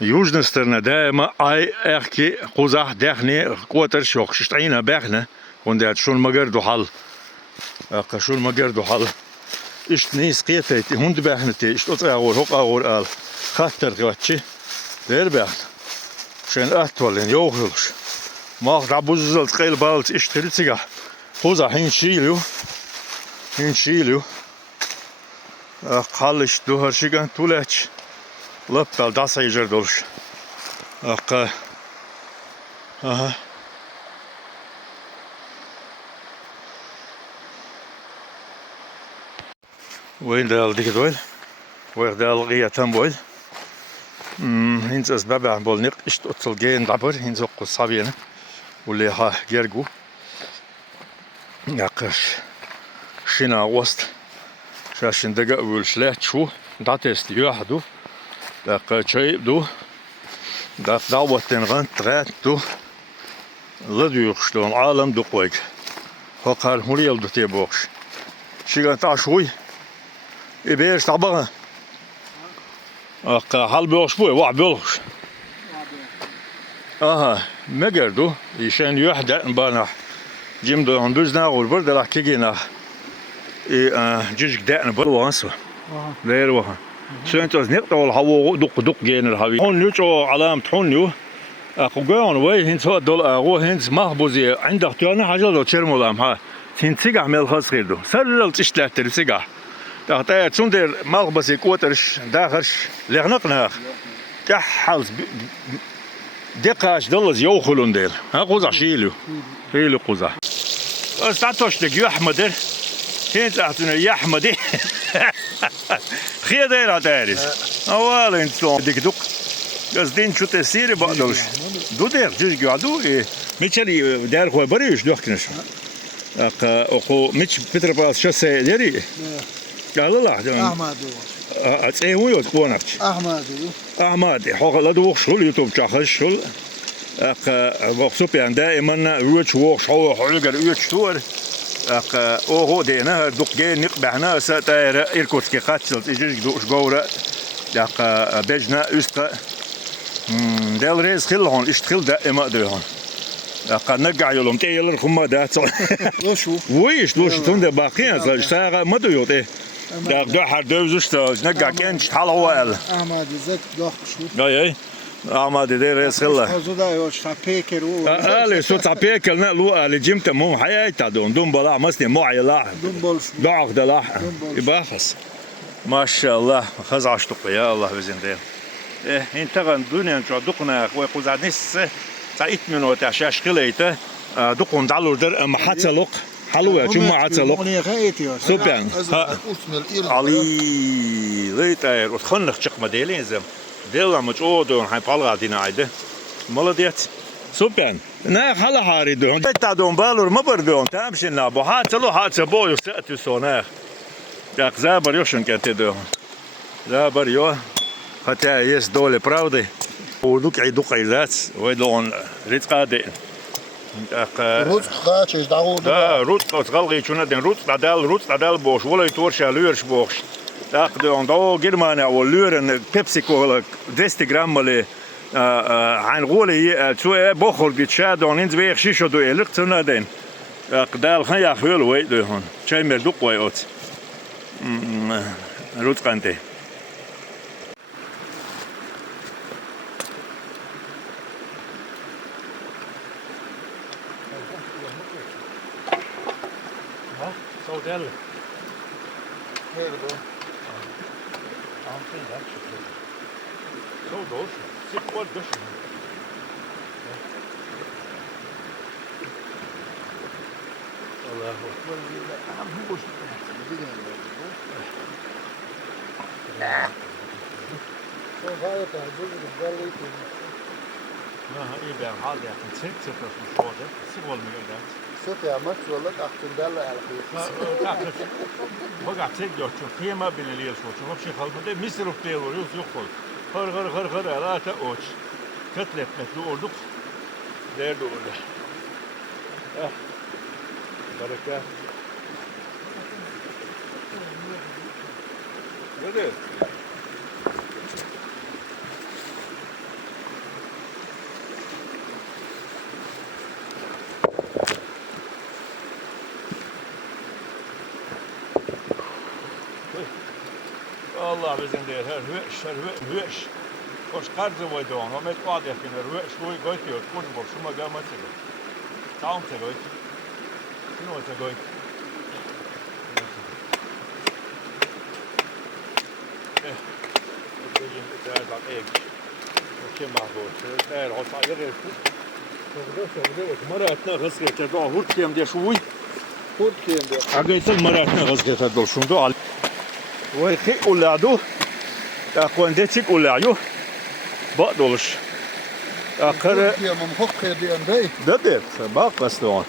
يوجنا استرنا دائما اي احكي قوزاح داخني قوة ترشوق ششتعينا باخنا وندات شو المقردو حل اقا شو المقردو حل اشت نيس قيتي هند باخنتي اشت اطرع غور هوق اغور قال خاطر قواتشي دير باخن شين اتولين يوغلش ماغ تعبوزل تقيل بالت اشتريتيغا خوزا هين شيليو Kalış duharşigan tuleç. Laptal dasa yecer doluş. Aha. وين ده الديك دويل؟ وين ده الغية تام بويل؟ هنز أسباب عن بولنيق إشت أتصل جين دبر هنز قصابينا واللي ها جرجو يقش شنا وسط شاشن دقة والشلات شو داتست يوحدو دق شيء دو دق دعوة تنغن تغات دو لدو يخشلون عالم دو قويق هقال مريل دو تيبوكش شيغان تعشوي إبيرش تعبغن حال بيوش بوي واع بيوش مجردو يشان يوحدة نبانح جيم دو هندوزنا والبرد لا كيجينا جيجك دقن بالوانسو دير وها سنتوز نقطة والهوا دق جين الهوي هون نيوتشو علامة هون نيو قوان وي هنس هو دول هو هنس محبوزي عندك تيانا حاجة دو تشرمولام ها تنسيق عمل خاص غيردو سرل تشتلات ترسيقه تحتاج تندر مغبسي كوترش داخرش لغنقنا كحلز دقاش دلز يوخلون ديل ها قوزع شيلو شيلو قوزع استعطوش لك يحمدر هنت اعطونا يحمدي خير دير هتاريس اول انتو ديك دوك قصدين شو تسيري بقدرش دو دير جيج قعدو ميتشالي دار خو بريش دوخكنش اقو ميتش بيتر باس شاسي ديري قال لا أحمدو أتسيمو يوتكونكش أحمد حق لا دوخ شغل يوتيوب تشخص شغل وقصو بيان دائما روتش ووخ هو حلقة روتش تور هو دينا دوق جاي نقبحنا ساتاير إيركوتسكي قاتل إيجيش دوش جورا بيجنا أستا دال ريز خلهم إشتخل دائما دهون نرجع يلوم تيلر خما ده لوشو ويش تونده باقيين ساشتاغ ما دويوت إيه ده حد دوزش تاج نرجع كنش حال هو قال أحمد زك دوخ شو أي أحمد ده رئيس خلا زودا يوش تابيكر قال سو تابيكر نقلو قال جيمته مو حياته دون بلا مسني مو عيلا دنبول شو ضعف ده لا يبقى خص ما شاء الله خز عشتق يا الله بزين ده إيه انت غن دنيا شو دقنا وقزادنس تعيت منو تعشاش خليته دقون دالو در محاتلق حلوة شو معاتلق سوبيان علي ليتاير وتخنخ شق مديلين زم ديلا مجودون هاي بالغا دينا عيده مولديت سوبيان نا خلا حاريدون تاعدون بالور ما بردون تامشينا بو هاتلو هاتبو يساتو سوناخ داق زابر يوشن كاتدون زابر يو حتى يس دولة براودي ودوك عيدوك عيلات ويدون ريت قادي روت خاتش دعوه دا روت غلغي شو ندين روت عدال بوش ولا يتورش لورش بوش داق دون دو جرمانيا ولورن بيبسيكو 200 جرام مالي عن غولي شو بخور بيتشاد دون انت بيخ شيشو دو الك تنادين داق دال خيا فيل وي دهون شاي مردوق وي اوت روت قانتي So del. Here we go. I'm saying that shit. So those. Sip what dish. Allah. I'm who was So هذا تعجب الجلي إيه بيعمل حال ده كنت سكر في الشوط ده سيقول مقدار شوف يا مش والله أحسن دلة على خير بقى تيجي تشوف هي ما بين الليل شو ماشي خالد ده مصر في تيل وريوس يخل خر لا تأوش كتلة مثل أردوك ده دول بركة بدر الله بزن دير هرش وش قرض ويدون هم يتقعد يخين هرش شوي قويتي وتكون بوش شو ما قامت تلو تعام تلويت شنو تلويت Daar dat ik. Kim mahvoud. Daar had hij er. مرات نغسل كذا هود كيم دي شوي خود كیم دي عقيت المرات نغسل كذا دول شندو على ويخي ولا دو أقوى نديتك ولا عيو بقدرش آخر خود كیم مخک دي أندي ده باق أصلاً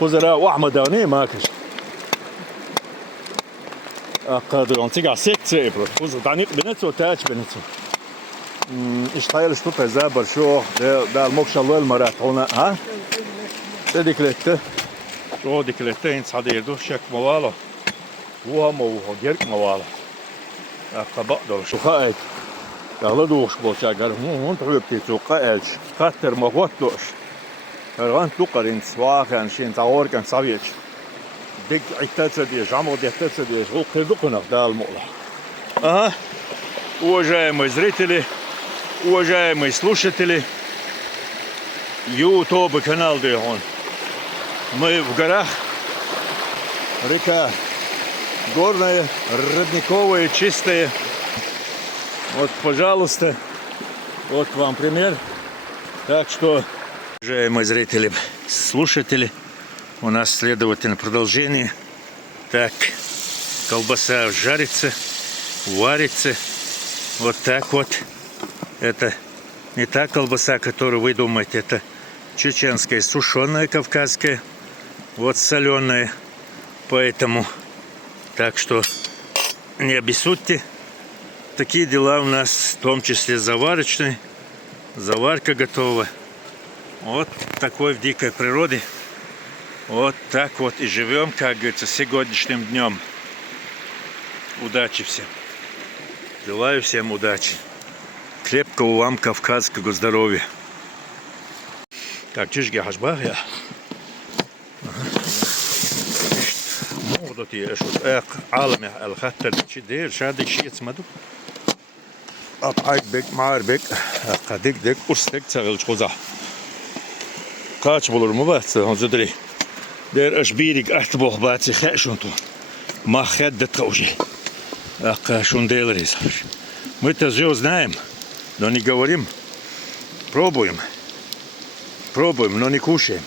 خزرا وأحمداني ما كش قادر أنتيج على ست سيبر خزر دانيك بنتو تاج بنتو اشتغل شطوط زابر شو ده الموكش الله المرات هنا ها ده ديكلته شو ديكلته إنت حدير دو شك موالا هو مو جرك موالا قبضر شو خايد يلا دوش بوشاجر مو أنت ربتي شو قايد خاطر ما قطلوش هرغان تقرين سوا كان شين تعور كان سابيج ديك عتات ديش عمو ديتات ديش هو قيدقنا ده المولا уважаемые зрители, уважаемые слушатели, YouTube канал Дегон. Мы в горах, река горная, родниковая, чистая. Вот, пожалуйста, вот вам пример. Так что, уважаемые зрители, слушатели, у нас следовательно продолжение. Так, колбаса жарится, варится. Вот так вот. Это не та колбаса, которую вы думаете. Это чеченская, сушеная, кавказская. Вот соленая. Поэтому, так что не обессудьте. Такие дела у нас, в том числе заварочные. Заварка готова. Вот такой в дикой природе. Вот так вот и живем, как говорится, сегодняшним днем. Удачи всем. Желаю всем удачи. Крепкого вам кавказского здоровья. Так, чешги хашбах я. موضتي اشوف عالم الخطر دير شادك شيء اسمه اقعد بك معربك قدك دك قرصك تغل خوزا kaç bulur mu bahse hazırdır der ashbirik ahtboh batsi khashuntu ma khaddat qawji aqashun деларис мы это же знаем но не говорим пробуем но не кушаем.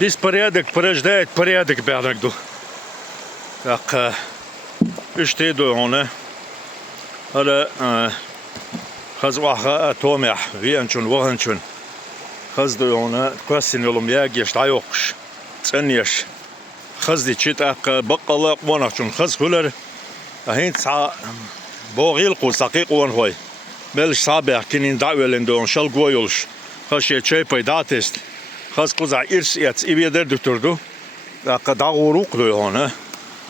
Беспорядок порождает порядок, бедагду. Так, что иду он, هلا خزوحة تومح وينشون وهنشون خزدو он كوسين يلوم ياجيش تايوقش تنيش خزدي تشيت بقلا ونحشون خز كلر هين ساعة بوغيل قو ساقيق ونهوي بلش صابع كنين دعوة لندون شال قويلش خشي شيء بيداتست خاص قزع إرس يات إبيدر دكتوردو قداغوروق دو هون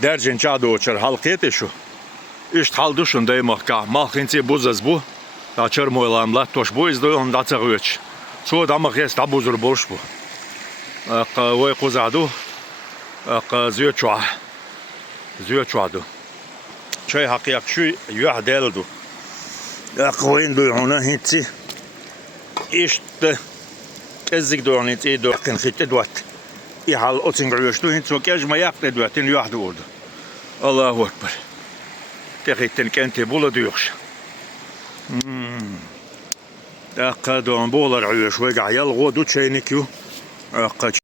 درجن جادو چر حلقيت شو إشت حال دوشن داي مخكا مخينتي بوزز بو دا چر مويلام لا توش بو إزدو هون دا تغويش شو دا مخيس دا بوزر بوش بو وي قزع دو زيو چوا دو شوي حقيق شوي يوح ديل دو وين دو هون هينتي إشت ازيك دورني تي دور كان خيت دوات يحال اوتنغريوش دو هنتو كاج ما يقد دواتين يوحد ورد الله اكبر تخيتن كانت بولا ديوش اقادون بولا عيوش وقع يلغو دو تشينيكيو اقاج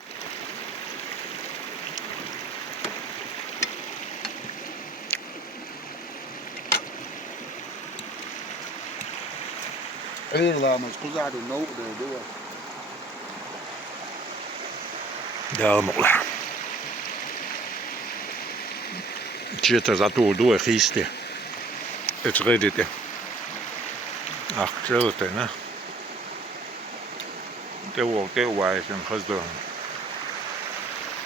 عين لا مش قزع دو نو دو Да, мола. Чета за то дуе хисте. Это редите. Ах, целое, на. تيو عشان خزدهم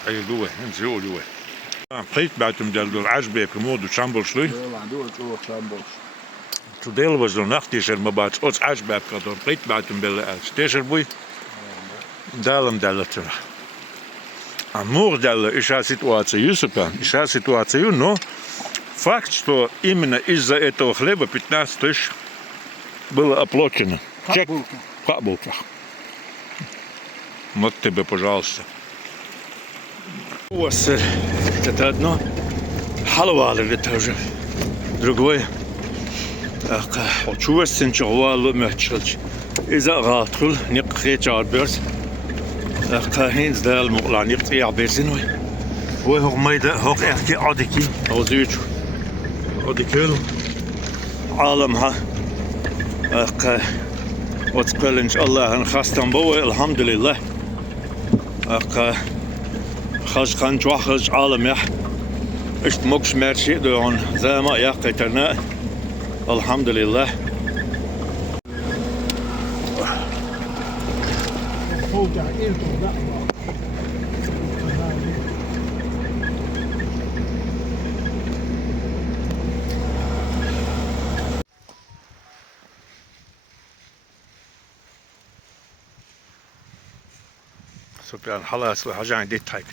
أي دوه نزيو دوه قيت بعتم دل عجبة كمود وشامبل شلي عندو تو شامبل تدل وزن نختيشر ما بعد أوت عجبة كدر قيت بعتم بل تيشر بوي دالم دلتنا Amor della isha ситуацию супер, isha ситуацию, но факт, что именно из-за этого хлеба 15 тысяч было оплачено. Чек в кабулках. Вот тебе, пожалуйста. У вас это одно, халва это уже другое. Чувствую, что валу мячилч. إذا غاتل نقخي جاربرز هين زدال مقلع نقطيع بيزنوي وهو ميدا هو احكي عادكي او زيوتو عادكيل عالمها وتقول ان شاء الله نخاستن بوي الحمد لله خرج خان جوخرج عالم يح اشت موكش مارشي دون زي ما يقيتنا الحمد لله سبحان خلاص وحاجة ديت هاي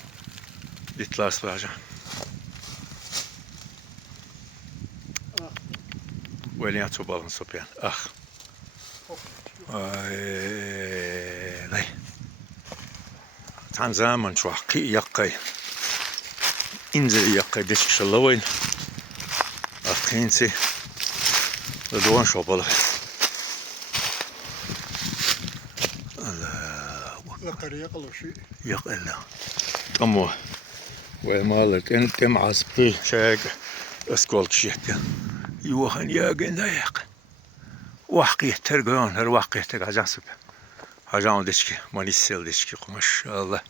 ديت لاس وحاجة وين يعطوا بالن سبحان أخ لي عن زمان شو حقي يقي انزل يقي ديش شلوين أخينسي لدوان شو بالغ يقلو شيء يقل أمو ومالك أنت معصبي شاق أسكولك شيء يوهن ياقن دايق وحقي ترجعون هر وحقي ترجع سب هجان دشكي مانيسيل دشكي ما شاء الله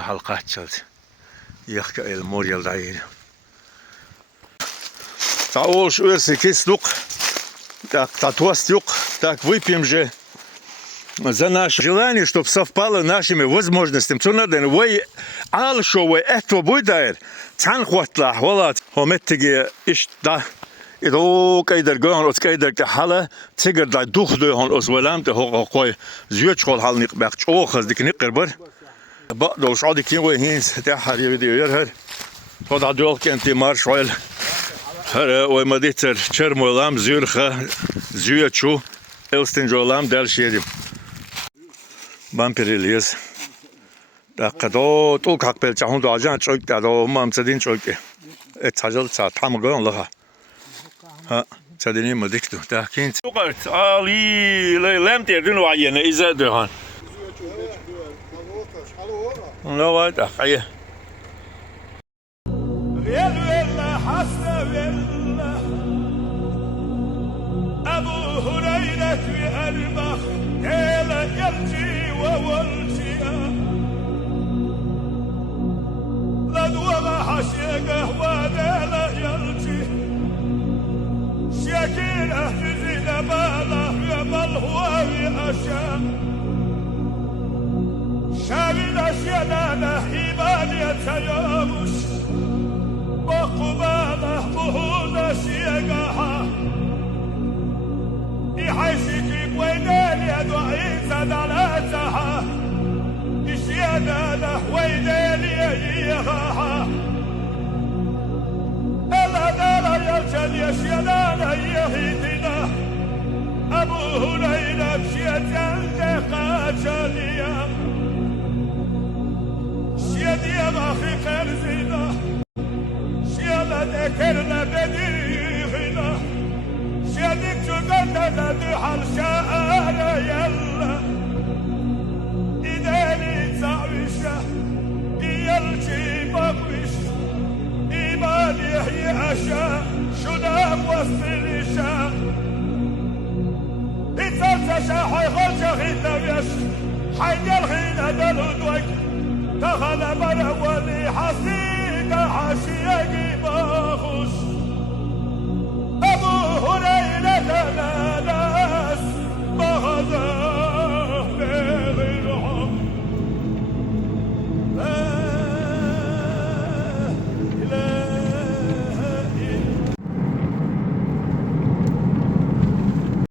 حلقات شلت يحكي الموريال داير تعول شو يرسكيس لوق так татуас юг так выпьем же за наше желание, чтобы совпало нашими возможностями. Что надо? Вы алшо вы это будет, цан хватла, волат, хометиги иш да. إذا كيدر جان أو كيدر كحلا تجر دا دوخ ده هون أسولام ده هو قوي زيوت شغل حال نقبح أو خز ديك نقربر بعد وش عادي كين وهين تحر يبدي يرهر هذا دول كنت مارش ويل هر ومديتر شرمولام زيرخة زيوت شو أوستنجولام دال شيرم بامبريليز دا قدو طول كقبل جهون دا جان شوك دا ما مصدين شوك اتحجل تام جان لها ها تدني ما ديكتو تا كنت وقت علي لم تردن وعينا إذا دهان لا واد أخيه ويلا حسن ويلا أبو هريرة وأربخ يلا يرجي وولجي لدوما حشيقه ودلا يرجي شكيله تزيد باله يمل هو أشياء شامل أشياء إيمان يتيامش وقباله بهود شيقها يحيشك ويدان يدعي زدلاتها يشياده ويدان ييغاها ألا دالا يرجل يشياده يهيدنا أبو هريرة بشيطان تقاتليا شيدي باخي قرزنا شيالا ذكرنا بديغنا شيدي تقدنا دحل شاء يلا إداني تعويشة يلجي بقويش إيمان يحيي أشاء شنام وصلشا إتصل شاحي خلش خينا ويش حي الخينا دلودوك تغلب الأولي حسيك حشيك باخوش